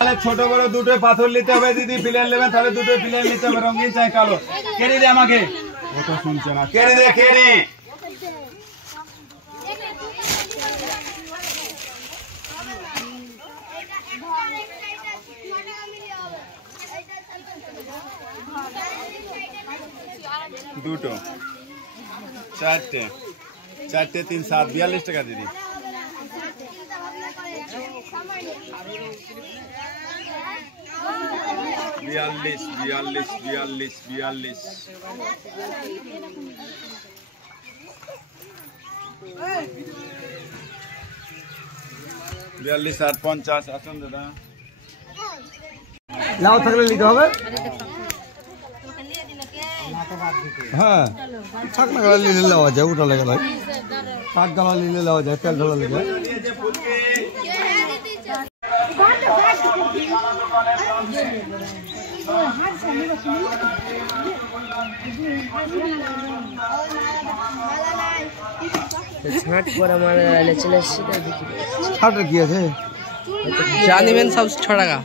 তাহলে ছোট বড় দুটো পাথর নিতে হবে দিদি, প্লেয়ার নেবেন তাহলে দুটো প্লেয়ার নিতে হবে, রঙিন চাই কালো। কেড়ে দে আমাকে, ওটা শুনছে না, কেড়ে দে কেড়ে। দুটো চারটে, চারটে 3 7 42 টাকা দিদি। বিয়াল্লিশ আর 50। আসুন দাদা, লাউ থাকলে নিতে হবে। হ্যাঁ শাক না গালা নিলে লাওয়া যায়, ওটা লেগে ভাই শাক গালা নিলে লাওয়া যায়, তেল ঢালা লেগে। ছাড়টা কি আছে যা নেবেন সব 6 টাকা।